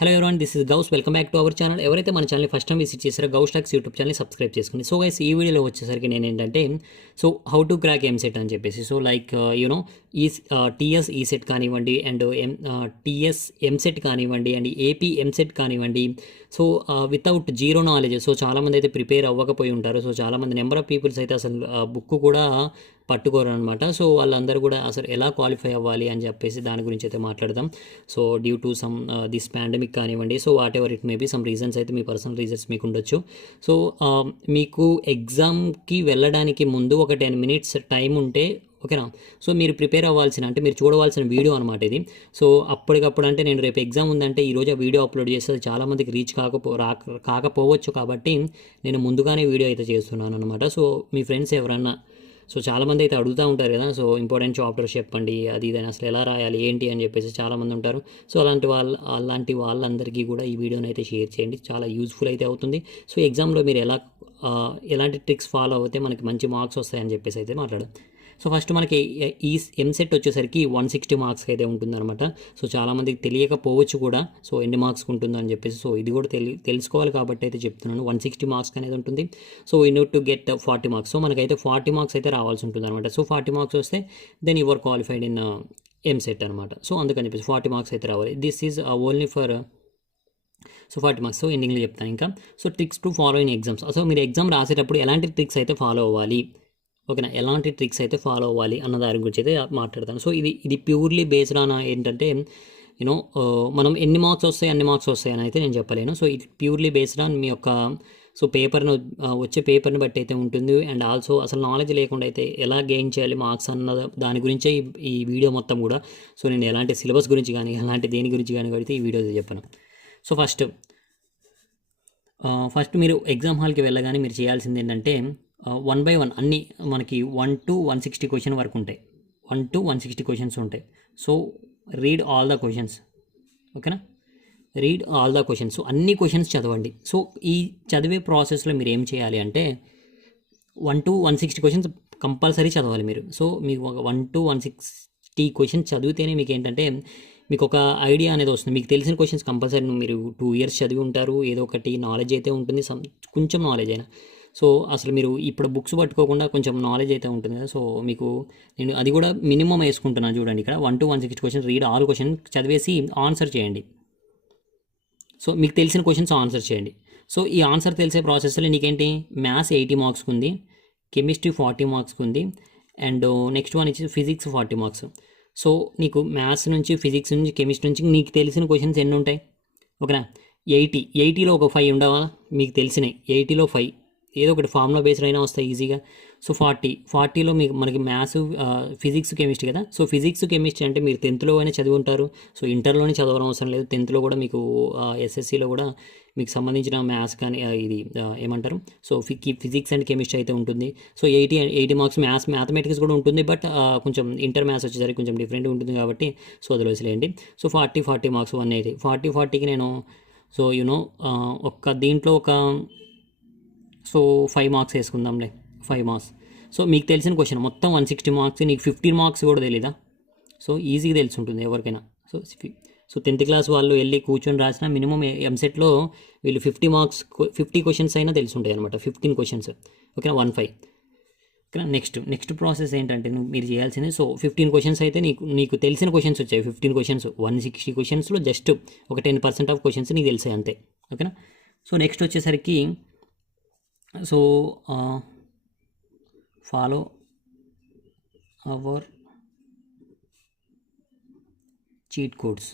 Hello everyone, this is Ghouse. Welcome back to our channel. ఎవరైతే మన ఛానల్ని ఫస్ట్ టైం విజిట్ చేశారో గౌస్ టాక్స్ యూట్యూబ్ ఛానల్ని సబ్స్క్రైబ్ చేసుకోండి. సో గైస్, ఈ వీడియోలో వచ్చేసరికి నేను ఏంటంటే హౌ టు క్రాక్ ఎంసెట్ అని చెప్పేసి లైక్ యూనో ఈ టీఎస్ ఈసెట్ కానివ్వండి, అండ్ టీఎస్ ఎంసెట్ కానివ్వండి, అండ్ ఏపీ ఎంసెట్ కానివ్వండి. So without zero knowledge, so చాలామంది అయితే ప్రిపేర్ అవ్వకపోయి ఉంటారు. సో చాలామంది నెంబర్ ఆఫ్ పీపుల్స్ అయితే అసలు బుక్ కూడా పట్టుకోరు అనమాట. సో వాళ్ళందరూ కూడా అసలు ఎలా క్వాలిఫై అవ్వాలి అని చెప్పేసి దాని గురించి అయితే మాట్లాడదాం. So due to some this pandemic కానివ్వండి, so whatever it may be, some reasons అయితే మీ పర్సనల్ రీజన్స్ మీకు ఉండొచ్చు. సో మీకు ఎగ్జామ్కి వెళ్ళడానికి ముందు ఒక 10 minutes టైం ఉంటే ఓకేనా. సో మీరు ప్రిపేర్ అవ్వాల్సిన, అంటే మీరు చూడవలసిన వీడియో అనమాట ఇది. సో అప్పటికప్పుడు అంటే నేను రేపు ఎగ్జామ్ ఉందంటే ఈరోజు ఆ వీడియో అప్లోడ్ చేస్తే చాలామందికి రీచ్ కాకపోవచ్చు, కాబట్టి నేను ముందుగానే వీడియో అయితే చేస్తున్నాను అనమాట. సో మీ ఫ్రెండ్స్ ఎవరన్నా, సో చాలామంది అయితే అడుగుతూ ఉంటారు కదా, సో ఇంపార్టెంట్ చాప్టర్స్ చెప్పండి అది ఇది అసలు ఎలా రాయాలి ఏంటి అని చెప్పేసి చాలామంది ఉంటారు. సో అలాంటి వాళ్ళందరికీ కూడా ఈ వీడియోని అయితే షేర్ చేయండి, చాలా యూజ్ఫుల్ అయితే అవుతుంది. సో ఎగ్జామ్లో మీరు ఎలాంటి ట్రిక్స్ ఫాలో అవుతే మనకి మంచి మార్క్స్ వస్తాయని చెప్పేసి అయితే మాట్లాడదాం. సో ఫస్ట్ మనకి ఈ ఎంసెట్ వచ్చేసరికి 160 మార్క్స్ అయితే ఉంటుందన్నమాట. సో చాలామందికి తెలియకపోవచ్చు కూడా, సో ఎన్ని మార్క్స్ ఉంటుందని చెప్పేసి. సో ఇది కూడా తెలుసుకోవాలి కాబట్టి అయితే చెప్తున్నాను. 160 మార్క్స్ అనేది ఉంటుంది. So we need to get 40 marks. So మనకైతే 40 మార్క్స్ అయితే రావాల్సి ఉంటుంది అనమాట. సో 40 మార్క్స్ వస్తే then your qualified in EAMCET అనమాట. సో అందుకని చెప్పేసి 40 మార్క్స్ అయితే రావాలి. This is only for 40 marks. So ఎండింగ్లో చెప్తాను ఇంకా. So tricks to follow in exams. So మీరు ఎగ్జామ్ రాసేటప్పుడు ఎలాంటి ట్రిక్స్ అయితే ఫాలో అవ్వాలి, ఓకేనా, ఎలాంటి ట్రిక్స్ అయితే ఫాలో అవ్వాలి అన్న దాని గురించి అయితే మాట్లాడతాను. సో ఇది ప్యూర్లీ బేస్డ్ ఆన్ ఏంటంటే యూనో మనం ఎన్ని మార్క్స్ వస్తాయి అన్ని మార్క్స్ వస్తాయి అని అయితే నేను చెప్పలేను. సో ఇది ప్యూర్లీ బేస్డ్ ఆన్ మీ యొక్క పేపర్ను వచ్చే పేపర్ని బట్టి అయితే ఉంటుంది. అండ్ ఆల్సో అసలు నాలెడ్జ్ లేకుండా అయితే ఎలా గెయిన్ చేయాలి మార్క్స్ అన్న దాని గురించే ఈ వీడియో మొత్తం కూడా. సో నేను ఎలాంటి సిలబస్ గురించి కానీ ఎలాంటి దేని గురించి కానీ అయితే ఈ వీడియో చెప్పాను. సో ఫస్ట్ మీరు ఎగ్జామ్ హాల్కి వెళ్ళగానే మీరు చేయాల్సింది ఏంటంటే 1 by 1 అన్నీ మనకి 1 to 160 క్వశ్చన్ వరకు ఉంటాయి. 1 to 160 క్వశ్చన్స్ ఉంటాయి. So read all the questions, ఓకేనా, read all the questions. So అన్ని క్వశ్చన్స్ చదవండి. సో ఈ చదివే ప్రాసెస్లో మీరు ఏం చేయాలి అంటే 1 to 160 క్వశ్చన్స్ కంపల్సరీ చదవాలి మీరు. సో మీకు ఒక 1 to 160 క్వశ్చన్స్ చదివితేనే మీకు ఏంటంటే మీకు ఒక ఐడియా అనేది వస్తుంది. మీకు తెలిసిన క్వశ్చన్స్ కంపల్సరీ మీరు 2 years చదివి ఉంటారు, ఏదో ఒకటి నాలెడ్జ్ అయితే ఉంటుంది, కొంచెం నాలెడ్జ్ అయినా. సో అసలు మీరు ఇప్పుడు బుక్స్ పట్టుకోకుండా కొంచెం నాలెడ్జ్ అయితే ఉంటుంది కదా. సో మీకు నేను అది కూడా మినిమం వేసుకుంటున్నాను చూడండి. ఇక్కడ 1 to 160 questions read all question చదివేసి ఆన్సర్ చేయండి. సో మీకు తెలిసిన క్వశ్చన్స్ ఆన్సర్ చేయండి. సో ఈ ఆన్సర్ తెలిసే ప్రాసెస్లో నీకేంటి, మ్యాథ్స్ 80 మార్క్స్కి ఉంది, కెమిస్ట్రీ 40 మార్క్స్కి ఉంది, అండ్ నెక్స్ట్ వన్ ఇచ్చి ఫిజిక్స్ 40 మార్క్స్. సో నీకు మ్యాథ్స్ నుంచి, ఫిజిక్స్ నుంచి, కెమిస్ట్రీ నుంచి నీకు తెలిసిన క్వశ్చన్స్ ఎన్ని ఉంటాయి, ఓకేనా. 80లో ఒక 5 ఉండవా మీకు తెలిసినాయి, 80లో 5 ఏదో ఒకటి ఫార్ములా బేస్డ్ అయినా వస్తాయి ఈజీగా. సో 40లో మనకి మ్యాథ్స్, ఫిజిక్స్, కెమిస్ట్రీ కదా. సో ఫిజిక్స్, కెమిస్ట్రీ అంటే మీరు 10thలో అయినా చదివి ఉంటారు. సో ఇంటర్లోనే చదవడం అవసరం లేదు, 10thలో కూడా మీకు ఎస్ఎస్సిలో కూడా మీకు సంబంధించిన మ్యాథ్స్ కానీ ఇది ఏమంటారు, సో ఫిజిక్స్ అండ్ కెమిస్ట్రీ అయితే ఉంటుంది. సో 80 మార్క్స్ మ్యాథమెటిక్స్ కూడా ఉంటుంది, బట్ కొంచెం ఇంటర్ మ్యాథ్స్ వచ్చేసరికి కొంచెం డిఫరెంట్ ఉంటుంది కాబట్టి సో అది వదిలేయండి. So 40 marks 180. 40కి నేను సో ఒక్క దీంట్లో ఒక 5 మార్క్స్ వేసుకుందాంలే, 5 మార్క్స్. సో మీకు తెలిసిన క్వశ్చన్ మొత్తం 160 మార్క్స్, నీకు 15 మార్క్స్ కూడా తెలీదా. సో ఈజీగా తెలిసి ఉంటుంది ఎవరికైనా. సో 10th క్లాస్ వాళ్ళు వెళ్ళి కూర్చొని రాసిన మినిమం ఎంసెట్లో వీళ్ళు 50 క్వశ్చన్స్ అయినా తెలిసి ఉంటాయి అనమాట. 15 క్వశ్చన్స్, ఓకేనా, 15. ఓకేనా. నెక్స్ట్ ప్రాసెస్ ఏంటంటే మీరు చేయాల్సింది, సో 15 క్వశ్చన్స్ అయితే నీకు తెలిసిన క్వశ్చన్స్ వచ్చాయి. 15 క్వశ్చన్స్ 160 క్వశ్చన్స్లో జస్ట్ ఒక 10% ఆఫ్ క్వశ్చన్స్ నీకు తెలిసాయి అంతే, ఓకేనా. సో నెక్స్ట్ వచ్చేసరికి so follow our cheat codes,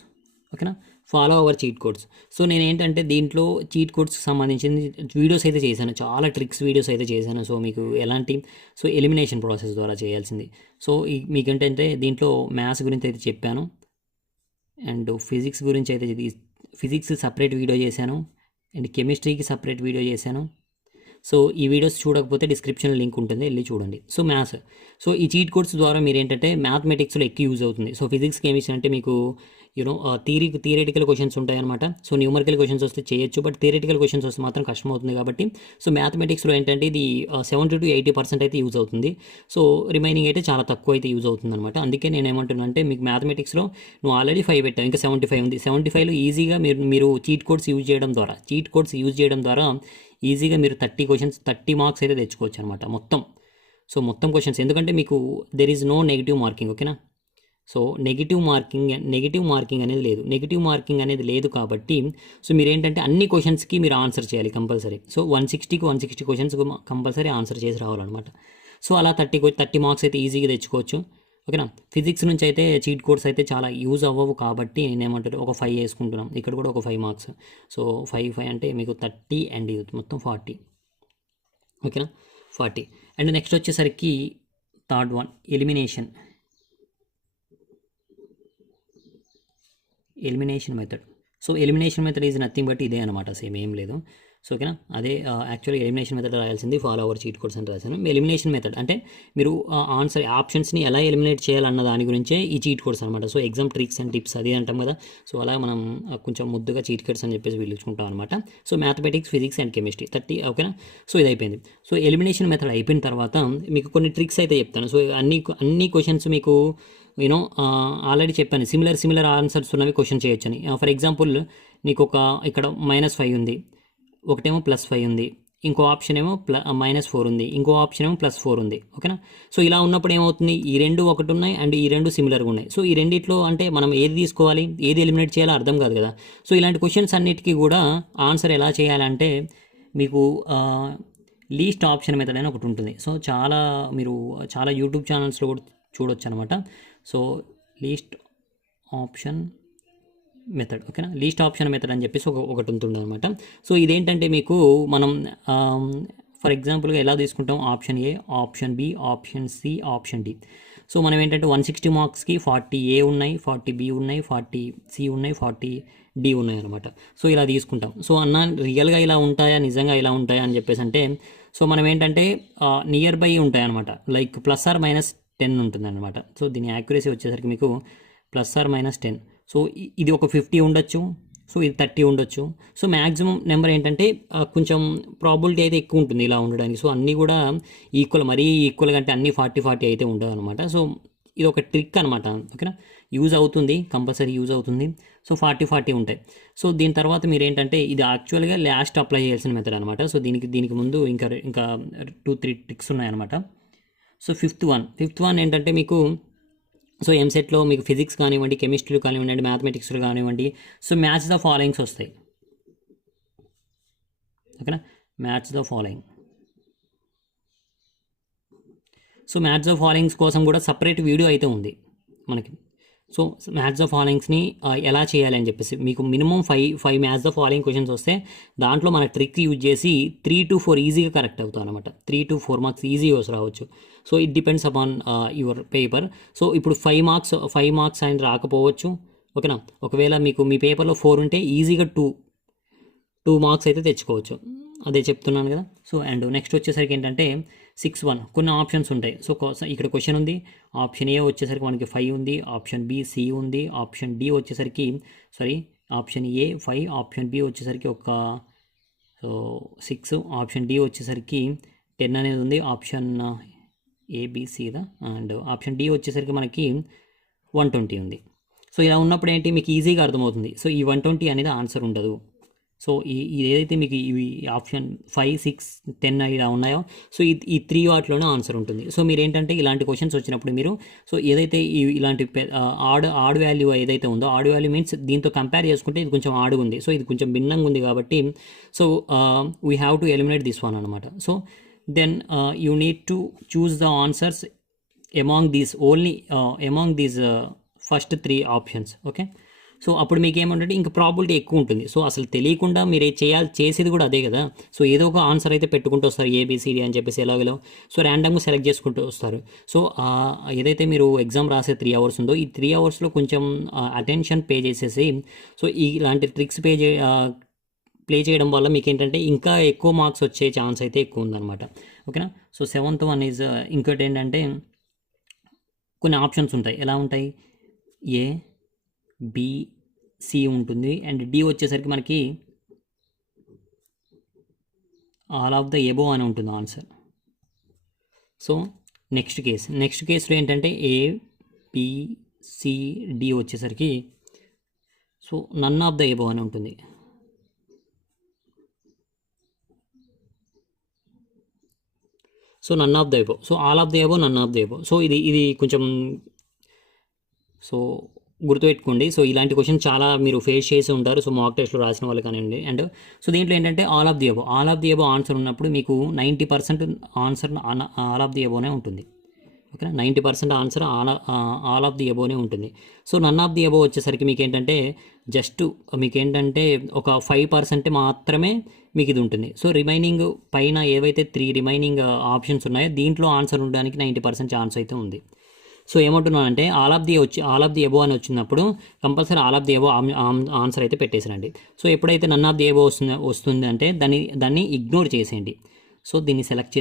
ఓకేనా, follow our cheat codes. So నేను ఏంటంటే దీంట్లో చీట్ కోడ్స్కి సంబంధించిన వీడియోస్ అయితే చేశాను, చాలా ట్రిక్స్ వీడియోస్ అయితే చేశాను. సో మీకు ఎలిమినేషన్ ప్రాసెస్ ద్వారా చేయాల్సింది. సో మీకేంటంటే దీంట్లో మ్యాథ్స్ గురించి అయితే చెప్పాను, అండ్ ఫిజిక్స్ గురించి అయితే ఫిజిక్స్ సపరేట్ వీడియో చేశాను, అండ్ కెమిస్ట్రీకి సపరేట్ వీడియో చేశాను. సో ఈ వీడియోస్ చూడకపోతే డిస్క్రిప్షన్లో లింక్ ఉంటుంది, వెళ్ళి చూడండి. సో మ్యాథ్స్, సో ఈ చీట్ కోడ్స్ ద్వారా మీరు ఏంటంటే మ్యాథమెటిక్స్లో ఎక్కువ యూజ్ అవుతుంది. సో ఫిజిక్స్, కెమిస్ట్రీ అంటే మీకు యూనో థియరిటికల్ క్వశ్చన్స్ ఉంటాయన్నమాట. సో న్యూమరికల్ క్వశ్చన్స్ వస్తే చేయొచ్చు, బట్ థియరిటికల్ క్వశ్చన్స్ వస్తే మాత్రం కష్టం అవుతుంది కాబట్టి సో మ్యాథమెటిక్స్లో ఏంటంటే ఇది 70 to 80% అయితే యూజ్ అవుతుంది. సో రిమైనింగ్ అయితే చాలా తక్కువ అయితే యూజ్ అవుతుంది అనమాట. అందుకే నేను ఏమంటున్నా అంటే మీకు మ్యాథమెటిక్స్లో నువ్వు ఆల్రెడీ 5 పెట్టావు, ఇంకా 75 ఉంది. 75లో ఈజీగా మీరు చీట్ కోడ్స్ యూజ్ చేయడం ద్వారా ఈజీగా మీరు 30 మార్క్స్ అయితే తెచ్చుకోవచ్చు అనమాట మొత్తం క్వశ్చన్స్. ఎందుకంటే మీకు there is no negative marking, ఓకేనా. సో నెగిటివ్ మార్కింగ్ అనేది లేదు కాబట్టి సో మీరు ఏంటంటే అన్ని క్వశ్చన్స్కి మీరు ఆన్సర్ చేయాలి compulsory. So 160 questions compulsory answer చేసి రావాలన్నమాట. సో అలా 30 మార్క్స్ అయితే ఈజీగా తెచ్చుకోవచ్చు, ఓకేనా. ఫిజిక్స్ నుంచి అయితే చీట్ కోడ్స్ అయితే చాలా యూజ్ అవ్వవు కాబట్టి నేనేమంటారు ఒక 5 వేసుకుంటున్నాం, ఇక్కడ కూడా ఒక 5 మార్క్స్. సో 5 అంటే మీకు 30 అండ్ ఇది మొత్తం 40, ఓకేనా, 40. అండ్ నెక్స్ట్ వచ్చేసరికి third one elimination method. So elimination method is nothing but ఇదే అనమాట, సేమ్ ఏం లేదు. సో ఓకేనా, అదే యాక్చువల్గా ఎలిమినేషన్ మెథడ్ రాయాల్సింది ఫాలో అవర్ చీట్ కోడ్స్ అని రాశాను. ఎలిమినేషన్ మెథడ్ అంటే మీరు ఆన్సర్ ఆప్షన్స్ని ఎలా ఎలిమినేట్ చేయాలన్న దాని గురించే ఈ చీట్ కోడ్స్ అనమాట. So exam tricks and tips అది అంటాం కదా, సో అలా మనం కొంచెం ముద్దుగా చీట్ కోడ్స్ అని చెప్పేసి పిలుచుకుంటాం అనమాట. So mathematics, physics and chemistry 30, ఓకేనా. సో ఇది అయిపోయింది. సో ఎలిమినేషన్ మెథడ్ అయిపోయిన తర్వాత మీకు కొన్ని ట్రిక్స్ అయితే చెప్తాను. సో అన్ని క్వశ్చన్స్ మీకు యూనో ఆల్రెడీ చెప్పాను, సిమిలర్ ఆన్సర్స్ ఉన్నవి క్వశ్చన్ చేయొచ్చని. ఫర్ ఎగ్జాంపుల్ నీకు ఇక్కడ -5 ఉంది, ఒకటేమో +5 ఉంది, ఇంకో ఆప్షన్ ఏమో -4 ఉంది, ఇంకో ఆప్షన్ ఏమో +4 ఉంది, ఓకేనా. సో ఇలా ఉన్నప్పుడు ఏమవుతుంది, ఈ రెండు ఒకటి ఉన్నాయి అండ్ ఈ రెండు సిమిలర్గా ఉన్నాయి. సో ఈ రెండిట్లో అంటే మనం ఏది తీసుకోవాలి, ఏది ఎలిమినేట్ చేయాలో అర్థం కాదు కదా. సో ఇలాంటి క్వశ్చన్స్ అన్నిటికీ కూడా ఆన్సర్ ఎలా చేయాలంటే మీకు లీస్ట్ ఆప్షన్ మెథడ్ అని ఒకటి ఉంటుంది. సో మీరు చాలా యూట్యూబ్ ఛానల్స్లో కూడా చూడొచ్చు అనమాట. సో లీస్ట్ ఆప్షన్ మెథడ్, ఓకేనా. లీస్ట్ ఆప్షన్ మెథడ్ అని చెప్పేసి ఒకటి ఉంటుంది అనమాట. సో ఇదేంటంటే మీకు మనం ఫర్ ఎగ్జాంపుల్గా ఎలా తీసుకుంటాం, option A, option B, option C, option D. So మనం ఏంటంటే 160 మార్క్స్కి 40 ఏ ఉన్నాయి, 40 బి ఉన్నాయి, 40 సి ఉన్నాయి, 40 డి ఉన్నాయి అనమాట. సో ఇలా తీసుకుంటాం. సో రియల్గా ఇలా ఉంటాయా, నిజంగా ఇలా ఉంటాయా అని చెప్పేసి అంటే సో మనం ఏంటంటే నియర్ బై ఉంటాయి అనమాట, లైక్ +or-10 ఉంటుంది అనమాట. సో దీని యాక్యురసీ వచ్చేసరికి మీకు +or-10. సో ఇది ఒక 50 ఉండొచ్చు, సో ఇది 30 ఉండొచ్చు. సో మ్యాక్సిమం నెంబర్ ఏంటంటే కొంచెం ప్రాబిలిటీ అయితే ఎక్కువ ఉంటుంది ఇలా ఉండడానికి. సో అన్నీ కూడా మరీ ఈక్వల్గా అంటే అన్నీ 40 అయితే ఉండదు అనమాట. సో ఇది ఒక ట్రిక్ అనమాట, ఓకేనా. యూజ్ అవుతుంది, కంపల్సరీ యూజ్ అవుతుంది. సో 40 ఉంటాయి. సో దీని తర్వాత మీరు ఏంటంటే ఇది యాక్చువల్గా లాస్ట్ అప్లై చేయాల్సిన మెథడ్ అనమాట. సో దీనికి ముందు ఇంకా 2-3 ట్రిక్స్ ఉన్నాయన్నమాట. సో ఫిఫ్త్ వన్ ఏంటంటే మీకు సో ఎంసెట్లో మీకు ఫిజిక్స్ కానివ్వండి, కెమిస్ట్రీ కానివ్వండి, మ్యాథమెటిక్స్లో కానివ్వండి, సో మ్యాచ్ ద ఫాలోయింగ్స్ వస్తాయి, ఓకేనా. Match the following. So match the followings కోసం కూడా సపరేట్ వీడియో అయితే ఉంది మనకి. సో మ్యాచ్ ద ఫాలోయింగ్స్ని ఎలా చేయాలి అని చెప్పేసి మీకు minimum 5 match the following questions వస్తే దాంట్లో మన ట్రిక్ యూజ్ చేసి 3 to 4 ఈజీగా కరెక్ట్ అవుతాం అనమాట. 3 to 4 మార్క్స్ ఈజీగా రావచ్చు. So it depends upon your paper. So ఇప్పుడు 5 మార్క్స్ అని రాకపోవచ్చు, ఓకేనా. ఒకవేళ మీకు మీ పేపర్లో 4 ఉంటే ఈజీగా 2 మార్క్స్ అయితే తెచ్చుకోవచ్చు, అదే చెప్తున్నాను కదా. సో అండ్ నెక్స్ట్ వచ్చేసరికి ఏంటంటే 6-1 కొన్ని ఆప్షన్స్ ఉంటాయి. సో ఇక్కడ క్వశ్చన్ ఉంది, ఆప్షన్ ఏ వచ్చేసరికి మనకి 5 ఉంది, ఆప్షన్ బి సి ఉంది, ఆప్షన్ డి వచ్చేసరికి ఆప్షన్ ఏ 5, ఆప్షన్ బి వచ్చేసరికి 6, ఆప్షన్ డి వచ్చేసరికి 10 అనేది ఉంది, ఆప్షన్ ఏబిసిదా అండ్ ఆప్షన్ డి వచ్చేసరికి మనకి 120 ఉంది. సో ఇలా ఉన్నప్పుడు ఏంటి మీకు ఈజీగా అర్థమవుతుంది. సో ఈ 120 అనేది ఆన్సర్ ఉండదు. సో ఇది ఏదైతే మీకు ఇవి ఆప్షన్ 5, 6, 10 ఇలా ఉన్నాయో సో ఈ 3 వాటిలోనే ఆన్సర్ ఉంటుంది. సో మీరు ఏంటంటే ఇలాంటి క్వశ్చన్స్ వచ్చినప్పుడు మీరు సో ఏదైతే ఇలాంటి ఆడ్ వాల్యూ ఏదైతే ఉందో, ఆడ్ వాల్యూ మీన్స్ దీంతో కంపేర్ చేసుకుంటే ఇది కొంచెం ఆడుగా ఉంది, సో ఇది కొంచెం భిన్నంగా ఉంది కాబట్టి so we have to eliminate this one అనమాట. So then you need to choose the answers among these first 3 options, okay. So అప్పుడు మీకు ఏమంటే ఇంకా ప్రాబిలిటీ ఎక్కువ ఉంటుంది. సో అసలు తెలియకుండా మీరు చేసేది కూడా అదే కదా. సో ఏదో ఒక ఆన్సర్ అయితే పెట్టుకుంటూ వస్తారు, ఏబిసిడి అని చెప్పేసి ఎలాగో సో ర్యాండమ్గా సెలెక్ట్ చేసుకుంటూ వస్తారు. సో ఏదైతే మీరు ఎగ్జామ్ రాసే 3 hours ఉందో ఈ 3 hours కొంచెం అటెన్షన్ పే చేసేసి సో ఇలాంటి ట్రిక్స్ ప్లే చేయడం వల్ల మీకు ఏంటంటే ఇంకా ఎక్కువ మార్క్స్ వచ్చే ఛాన్స్ అయితే ఎక్కువ ఉందన్నమాట, ఓకేనా. సో 7th one ఈజ్ ఇంకోటి ఏంటంటే కొన్ని ఆప్షన్స్ ఉంటాయి. ఎలా ఉంటాయి, ఏ బి, సి ఉంటుంది. అండ్ డి వచ్చేసరికి మనకి ఆల్ ఆఫ్ ద ఎబో అని ఉంటుంది ఆన్సర్. సో నెక్స్ట్ కేసులో ఏంటంటే ఏ, బి, సి, డి వచ్చేసరికి so none of the above అని ఉంటుంది. So none of the above, so all of the above, none of the above. So ఇది కొంచెం so గుర్తుపెట్టుకోండి. సో ఇలాంటి క్వశ్చన్ చాలా మీరు ఫేస్ చేసి ఉంటారు. సో మాక్ టెస్ట్లో రాసిన వాళ్ళు కానివ్వండి. అండ్ సో దీంట్లో ఏంటంటే all of the above answer ఉన్నప్పుడు మీకు 90% ఆన్సర్ ఆల్ ఆఫ్ ది ఎబోనే ఉంటుంది. ఓకేనా, 90% ఆన్సర్ ఆల్ ఆఫ్ ది ఎబోనే ఉంటుంది. So none of the above వచ్చేసరికి మీకు ఏంటంటే జస్ట్ మీకు ఏంటంటే ఒక 5% మాత్రమే మీకు ఇది ఉంటుంది. సో రిమైనింగ్ పైన ఏవైతే 3 రిమైనింగ్ ఆప్షన్స్ ఉన్నాయో దీంట్లో ఆన్సర్ ఉండడానికి 90% ఛాన్స్ అయితే ఉంది. సో ఏమంటున్నానంటే ఆల్ ఆఫ్ ది ఎబో అని వచ్చినప్పుడు compulsory all of the above answer అయితే పెట్టేసారండి. సో ఎప్పుడైతే నన్ ఆఫ్ ది ఎబో వస్తుంది అంటే దాన్ని ఇగ్నోర్ చేసేయండి. సో దీన్ని సెలెక్ట్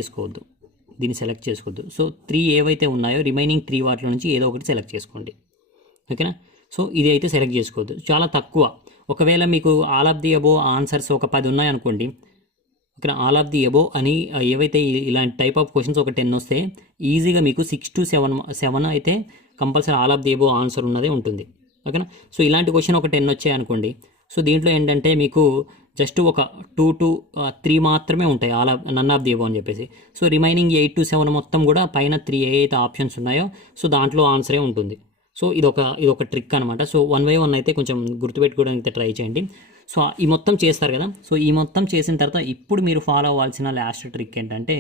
చేసుకోవద్దు. సో 3 ఏవైతే ఉన్నాయో రిమైనింగ్ 3 వాటిలో నుంచి ఏదో ఒకటి సెలెక్ట్ చేసుకోండి. ఓకేనా, సో ఇది అయితే సెలెక్ట్ చేసుకోవద్దు, చాలా తక్కువ. ఒకవేళ మీకు all of the above answers ఒక 10 ఉన్నాయనుకోండి, ఓకేనా, ఆల్ ఆఫ్ ది ఎబో అని ఏవైతే ఇలాంటి టైప్ ఆఫ్ క్వశ్చన్స్ ఒక 10 వస్తే ఈజీగా మీకు 6 to 7 అయితే compulsory all of the above answer ఉన్నదే ఉంటుంది. ఓకేనా, సో ఇలాంటి క్వశ్చన్ ఒక 10 వచ్చాయి అనుకోండి. సో దీంట్లో ఏంటంటే మీకు జస్ట్ ఒక 2 to 3 మాత్రమే ఉంటాయి నన్ ఆఫ్ ది ఎబో అని చెప్పేసి. సో రిమైనింగ్ 8 to 7 మొత్తం కూడా పైన 3 ఏవైతే ఆప్షన్స్ ఉన్నాయో సో దాంట్లో ఆన్సరే ఉంటుంది. సో ఇదొక ట్రిక్ అనమాట. సో 1 by 1 అయితే కొంచెం గుర్తుపెట్టుకోవడానికి ట్రై చేయండి. సో ఈ మొత్తం చేస్తారు కదా. సో ఈ మొత్తం చేసిన తర్వాత ఇప్పుడు మీరు ఫాలో అవ్వాల్సిన లాస్ట్ ట్రిక్ ఏంటంటే,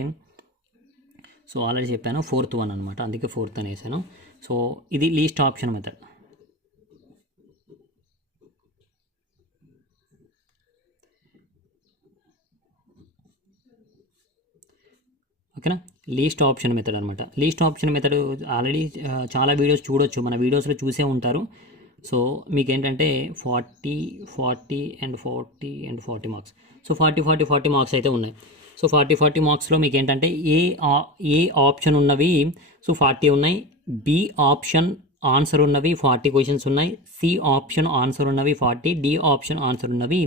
సో ఆల్రెడీ చెప్పాను 4th one అనమాట, అందుకే 4th అని వేసాను. సో ఇది లీస్ట్ ఆప్షన్ మెథడ్. ఓకేనా, లీస్ట్ ఆప్షన్ మెథడ్ అనమాట. లీస్ట్ ఆప్షన్ మెథడ్ ఆల్రెడీ చాలా వీడియోస్ చూడొచ్చు, మన వీడియోస్లో చూసే ఉంటారు. సో మీకు ఏంటంటే 40 అండ్ 40 మార్క్స్. సో 40 మార్క్స్ అయితే ఉన్నాయి. సో 40 మార్క్స్లో మీకు ఏంటంటే ఏ ఆప్షన్ ఉన్నవి సో 40 ఉన్నాయి, బి ఆప్షన్ ఆన్సర్ ఉన్నవి 40 క్వశ్చన్స్ ఉన్నాయి, సి ఆప్షన్ ఆన్సర్ ఉన్నవి 40, డి ఆప్షన్ ఆన్సర్ ఉన్నవి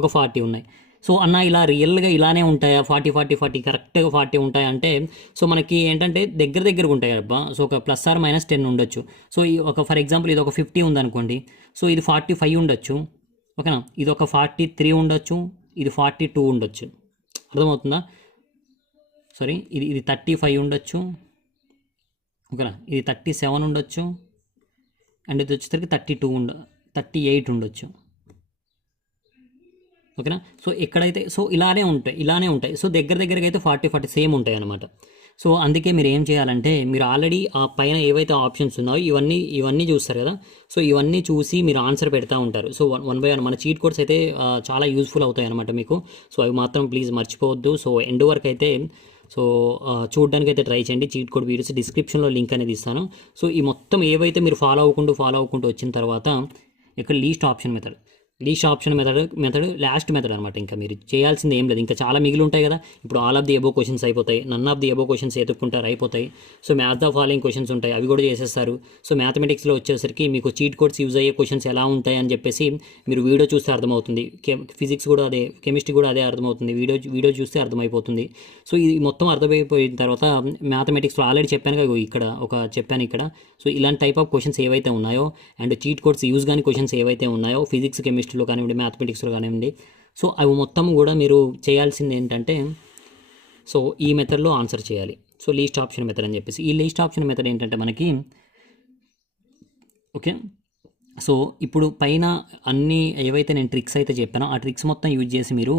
ఒక 40 ఉన్నాయి. సో అన్న ఇలా రియల్గా ఇలానే ఉంటాయా 40 కరెక్ట్గా 40 ఉంటాయి అంటే, సో మనకి ఏంటంటే దగ్గరగా ఉంటాయి అబ్బా. సో ఒక +or-10 ఉండొచ్చు. సో ఒక ఫర్ ఎగ్జాంపుల్ ఇది ఒక 50 ఉందనుకోండి, సో ఇది 45 ఉండొచ్చు. ఓకేనా, ఇది ఒక 43 ఉండొచ్చు, ఇది 42 ఉండొచ్చు. అర్థమవుతుందా? సారీ, ఇది 35 ఉండొచ్చు. ఓకేనా, ఇది 37 ఉండొచ్చు. అండ్ ఇది వచ్చేసరికి 38 ఉండొచ్చు. ఓకేనా, సో ఎక్కడైతే సో ఇలానే ఉంటాయి. సో దగ్గరగా అయితే 40 సేమ్ ఉంటాయి అనమాట. సో అందుకే మీరు ఏం చేయాలంటే, మీరు ఆల్రెడీ ఆ పైన ఏవైతే ఆప్షన్స్ ఉన్నాయో ఇవన్నీ చూస్తారు కదా. సో ఇవన్నీ చూసి మీరు ఆన్సర్ పెడతా ఉంటారు. సో 1 by 1 మన చీట్ కోడ్స్ అయితే చాలా యూస్ఫుల్ అవుతాయి అనమాట మీకు. సో అవి మాత్రం ప్లీజ్ మర్చిపోవద్దు. సో ఎండ్ వరకు అయితే సో చూడడానికి అయితే ట్రై చేయండి. చీట్ కోడ్ వీడియోస్ డిస్క్రిప్షన్లో లింక్ అనేది ఇస్తాను. సో ఈ మొత్తం ఏవైతే మీరు ఫాలో అవ్వకుంటూ వచ్చిన తర్వాత ఇక్కడ least option method last method అనమాట. ఇంకా మీరు చేయాల్సింది ఏం లేదు, ఇంకా చాలా మిగిలి ఉంటాయి కదా. ఇప్పుడు all of the above questions అయిపోతాయి, none of the above questions ఎత్తుక్కుంటారు అయిపోతాయి. So match the following questions ఉంటాయి, అవి కూడా చేసేస్తారు. సో మ్యాథమెటిక్స్లో వచ్చేసరికి మీకు చీట్ కోడ్స్ యూజ్ అయ్యే క్వశ్చన్స్ ఎలా ఉంటాయి అని చెప్పేసి మీరు వీడియో చూస్తే అర్థమవుతుంది. ఫిజిక్స్ కూడా అదే, కెమిస్ట్రీ కూడా అదే అర్థమవుతుంది, వీడియో చూస్తే అర్థమైపోతుంది. సో ఇది మొత్తం అర్థమైపోయిన తర్వాత మ్యాథమెటిక్స్లో ఆల్రెడీ చెప్పాను కదా, ఇక్కడ సో ఇలాంటి టైప్ ఆఫ్ క్వశ్చన్స్ ఏవైతే ఉన్నాయో అండ్ చీట్ కోడ్స్ యూజ్ కానీ క్వశ్చన్స్ ఏవైతే ఉన్నాయో ఫిజిక్స్ కెమిస్ట్రీలో కానివ్వండి, మ్యాథమెటిక్స్లో కానివ్వండి, సో అవి మొత్తం కూడా మీరు చేయాల్సింది ఏంటంటే, సో ఈ మెథడ్లో ఆన్సర్ చేయాలి. సో లీస్ట్ ఆప్షన్ మెథడ్ అని చెప్పేసి, ఈ లీస్ట్ ఆప్షన్ మెథడ్ ఏంటంటే మనకి ఓకే. సో ఇప్పుడు పైన అన్ని ఏవైతే నేను ట్రిక్స్ అయితే చెప్పానో ఆ ట్రిక్స్ మొత్తం యూజ్ చేసి మీరు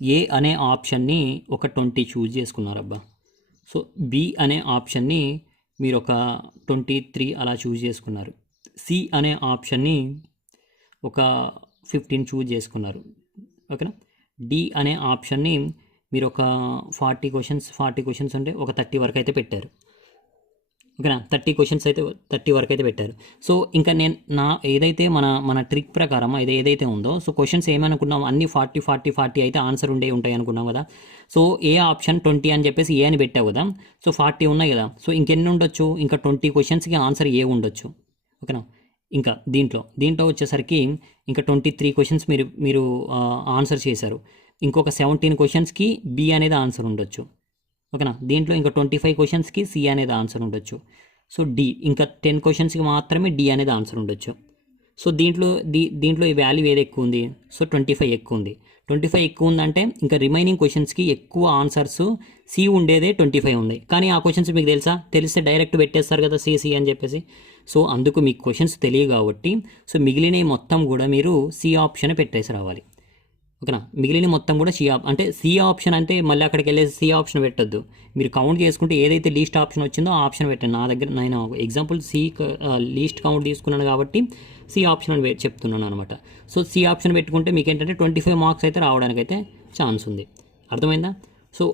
ఏ అనే ఆప్షన్ని ఒక 20 చూజ్ చేసుకున్నారబ్బా. సో బి అనే ఆప్షన్ని మీరు ఒక 23 అలా చూజ్ చేసుకున్నారు. సి అనే ఆప్షన్ని ఒక 15 చూజ్ చేసుకున్నారు. ఓకేనా, డి అనే ఆప్షన్ని మీరు ఒక 40 క్వశ్చన్స్ అంటే ఒక 30 వరకు అయితే పెట్టారు. ఓకేనా, 30 వరకు అయితే పెట్టారు. సో ఇంకా నేను ఏదైతే మన ట్రిక్ ప్రకారం ఏదైతే ఉందో, సో క్వశ్చన్స్ ఏమనుకున్నాం అన్ని 40 అయితే ఆన్సర్ ఉంటాయి అనుకున్నాం కదా. సో ఏ ఆప్షన్ 20 అని చెప్పేసి ఏ అని పెట్టావు కదా. సో 40 ఉన్నాయి కదా. సో ఇంకెన్ని ఉండొచ్చు, ఇంకా 20 క్వశ్చన్స్కి ఆన్సర్ ఏ ఉండొచ్చు. ఓకేనా, ఇంకా దీంట్లో వచ్చేసరికి ఇంకా 23 క్వశ్చన్స్ మీరు ఆన్సర్ చేశారు. ఇంకొక 17 క్వశ్చన్స్కి బి అనేది ఆన్సర్ ఉండొచ్చు. ఓకేనా, దీంట్లో ఇంకా 25 క్వశ్చన్స్కి సి అనేది ఆన్సర్ ఉండొచ్చు. సో డి ఇంకా 10 క్వశ్చన్స్కి మాత్రమే డి అనేది ఆన్సర్ ఉండొచ్చు. సో దీంట్లో ఈ వాల్యూ ఏది ఎక్కువ ఉంది? సో 25 ఎక్కువ ఉంది. 25 ఎక్కువ ఉందంటే ఇంకా రిమైనింగ్ క్వశ్చన్స్కి ఎక్కువ ఆన్సర్స్ సి ఉండేదే 25 ఉంది. కానీ ఆ క్వశ్చన్స్ మీకు తెలిస్తే డైరెక్ట్ పెట్టేస్తారు కదా సి అని చెప్పేసి. సో అందుకు మీకు క్వశ్చన్స్ తెలియదు కాబట్టి సో మిగిలినవి మొత్తం కూడా మీరు సి ఆప్షన్ పెట్టేసి రావాలి. ఓకేనా, మిగిలిన మొత్తం కూడా అంటే సి ఆప్షన్ అంటే మళ్ళీ అక్కడికి వెళ్ళేసి సి ఆప్షన్ పెట్టొద్దు. మీరు కౌంట్ చేసుకుంటే ఏదైతే లీస్ట్ ఆప్షన్ వచ్చిందో ఆ ఆప్షన్ పెట్టండి. నా దగ్గర నేను ఎగ్జాంపుల్ లీస్ట్ కౌంట్ తీసుకున్నాను కాబట్టి సి ఆప్షన్ అని చెప్తున్నాను అనమాట. సో సి ఆప్షన్ పెట్టుకుంటే మీకు ఏంటంటే 25 మార్క్స్ అయితే రావడానికి అయితే ఛాన్స్ ఉంది. అర్థమైందా? So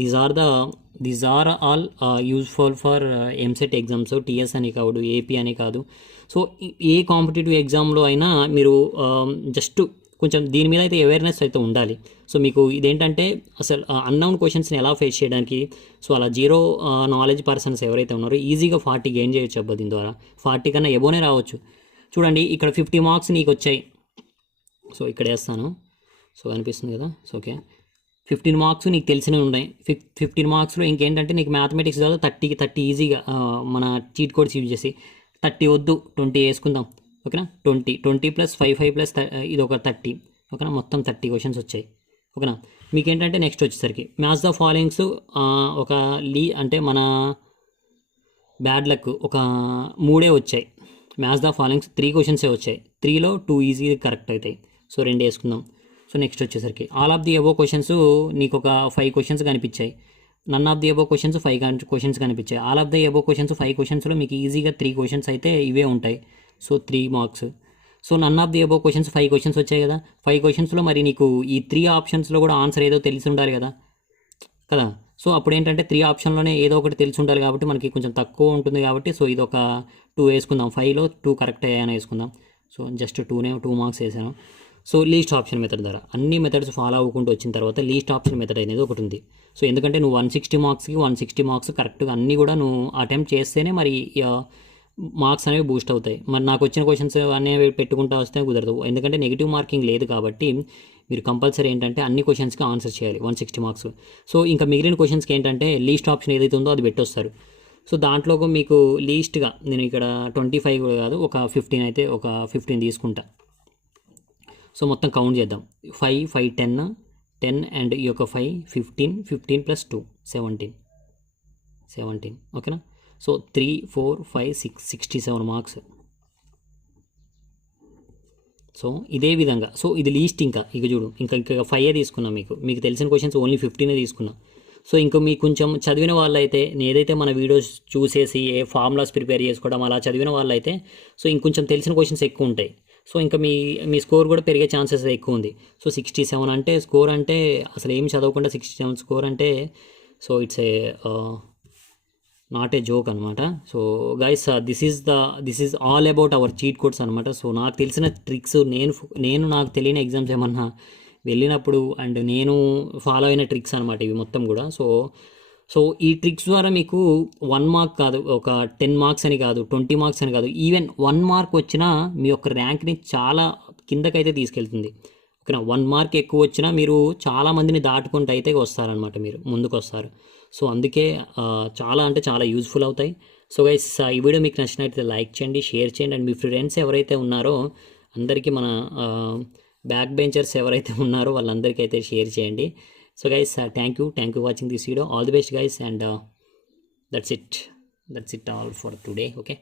these are all useful for EAMCET exams. TS అని కాదు, ఏపీ అని కాదు. సో ఏ కాంపిటేటివ్ ఎగ్జామ్లో అయినా మీరు జస్ట్ కొంచెం దీని మీద అయితే అవేర్నెస్ అయితే ఉండాలి. సో మీకు ఇదేంటంటే అసలు అన్నౌన్ క్వశ్చన్స్ని ఎలా ఫేస్ చేయడానికి, సో అలా జీరో నాలెడ్జ్ పర్సన్స్ ఎవరైతే ఉన్నారో ఈజీగా 40 గెయిన్ చేయొచ్చు అబ్బా. దీని ద్వారా 40 కన్నా ఎబోనే రావచ్చు. చూడండి ఇక్కడ 50 మార్క్స్ నీకు వచ్చాయి. సో ఇక్కడ వేస్తాను. సో అనిపిస్తుంది కదా. సో ఓకే, 15 మార్క్స్ నీకు తెలిసినవి ఉన్నాయి. 15 మార్క్స్లో ఇంకేంటంటే నీకు మ్యాథమెటిక్స్ ద్వారా 30 ఈజీగా మన చీట్ కోడ్స్ యూజ్ చేసి 30 వద్దు 20 వేసుకుందాం. ఓకేనా, 20 ప్లస్ 5 ప్లస్ ఇది ఒక 30. ఓకేనా, మొత్తం 30 క్వశ్చన్స్ వచ్చాయి. ఓకేనా, మీకేంటంటే నెక్స్ట్ వచ్చేసరికి మ్యాథ్స్ ద ఫాలోయింగ్స్ ఒక అంటే మన బ్యాడ్ లక్ ఒక 3 వచ్చాయి. మ్యాథ్స్ ద ఫాలోయింగ్స్ 3 క్వశ్చన్సే వచ్చాయి. 3లో 2 ఈజీ కరెక్ట్ అవుతాయి. సో 2 వేసుకుందాం. సో నెక్స్ట్ వచ్చేసరికి all of the above questions నీకు ఒక 5 క్వశ్చన్స్ కనిపించాయి. None of the above questions 5 questions కనిపించాయి. All of the above questions 5 క్వశ్చన్స్లో మీకు ఈజీగా 3 క్వశ్చన్స్ అయితే ఇవే ఉంటాయి. So 3 marks. So none of the above questions 5 questions వచ్చాయి కదా. 5 క్వశ్చన్స్లో మరి నీకు ఈ 3 ఆప్షన్స్లో కూడా ఆన్సర్ ఏదో తెలిసి ఉండాలి కదా. సో అప్పుడు ఏంటంటే 3 ఆప్షన్లోనే ఏదో ఒకటి తెలిసి ఉండాలి కాబట్టి మనకి కొంచెం తక్కువ ఉంటుంది కాబట్టి సో ఇది ఒక 2 వేసుకుందాం. 5లో 2 కరెక్ట్ అయ్యాయని వేసుకుందాం. సో జస్ట్ 2 మార్క్స్ వేసాను. సో లీస్ట్ ఆప్షన్ మెథడ్ ద్వారా అన్ని మెథడ్స్ ఫాలో అవ్వకుంటూ వచ్చిన తర్వాత లీస్ట్ ఆప్షన్ మెథడ్ అనేది ఒకటి ఉంది. సో ఎందుకంటే నువ్వు 160 మార్క్స్ కరెక్ట్గా అన్నీ కూడా నువ్వు అటెంప్ట్ చేస్తేనే మరి మార్క్స్ అనేవి బూస్ట్ అవుతాయి. మరి నాకు వచ్చిన క్వశ్చన్స్ అనేవి పెట్టుకుంటూ వస్తే కుదరదు. ఎందుకంటే నెగిటివ్ మార్కింగ్ లేదు కాబట్టి మీరు కంపల్సరీ ఏంటంటే అన్ని క్వశ్చన్స్కి ఆన్సర్ చేయాలి 160 మార్క్స్. సో ఇంకా మిగిలిన క్వశ్చన్స్కి ఏంటంటే లీస్ట్ ఆప్షన్ ఏదైతే ఉందో అది పెట్టొస్తారు. సో దాంట్లో మీకు లీస్ట్గా నేను ఇక్కడ 25 కాదు ఒక 15 అయితే ఒక 15 తీసుకుంటా. సో మొత్తం కౌంట్ చేద్దాం. 5 10 అండ్ ఈ యొక్క 5 15 ప్లస్ 2 17. ఓకేనా. So 3 4 5 6 67 marks. సో ఇదే విధంగా సో ఇది లీస్ట్ ఇంకా చూడు ఇంకా 5 తీసుకున్నాం. మీకు తెలిసిన క్వశ్చన్స్ ఓన్లీ 15 తీసుకున్నా. సో ఇంకా మీకు కొంచెం చదివిన వాళ్ళైతే ఏదైతే మన వీడియోస్ చూసేసి ఏ ఫార్ములాస్ ప్రిపేర్ చేసుకోవడం అలా చదివిన వాళ్ళైతే సో ఇంకొంచెం తెలిసిన క్వశ్చన్స్ ఎక్కువ ఉంటాయి. సో ఇంకా మీ స్కోర్ కూడా పెరిగే ఛాన్సెస్ ఎక్కువ ఉంది. సో 67 అంటే స్కోర్ అంటే అసలు ఏం చదవకుండా 67 స్కోర్ అంటే so it's a not a joke అనమాట. So guys this is all about our cheat codes అనమాట. సో నాకు తెలిసిన ట్రిక్స్ నేను నాకు తెలియని ఎగ్జామ్స్ ఏమన్నా వెళ్ళినప్పుడు అండ్ నేను ఫాలో అయిన ట్రిక్స్ అనమాట ఇవి మొత్తం కూడా. సో ఈ ట్రిక్స్ ద్వారా మీకు 1 మార్క్ కాదు, ఒక 10 మార్క్స్ అని కాదు, 20 మార్క్స్ అని కాదు, ఈవెన్ 1 మార్క్ వచ్చినా మీ యొక్క ర్యాంక్ని చాలా కిందకైతే తీసుకెళ్తుంది. ఓకేనా, 1 మార్క్ ఎక్కువ వచ్చినా మీరు చాలామందిని దాటుకుంటూ అయితే వస్తారనమాట, మీరు ముందుకు వస్తారు. సో అందుకే చాలా అంటే చాలా యూజ్ఫుల్ అవుతాయి. సో గైస్ ఈ వీడియో మీకు నచ్చినట్లయితే లైక్ చేయండి, షేర్ చేయండి అండ్ మీ ఫ్రెండ్స్ ఎవరైతే ఉన్నారో అందరికీ మన బ్యాక్ బెంచర్స్ ఎవరైతే ఉన్నారో వాళ్ళందరికీ అయితే షేర్ చేయండి. So guys thank you watching this video. All the best guys and that's it all for today. Okay.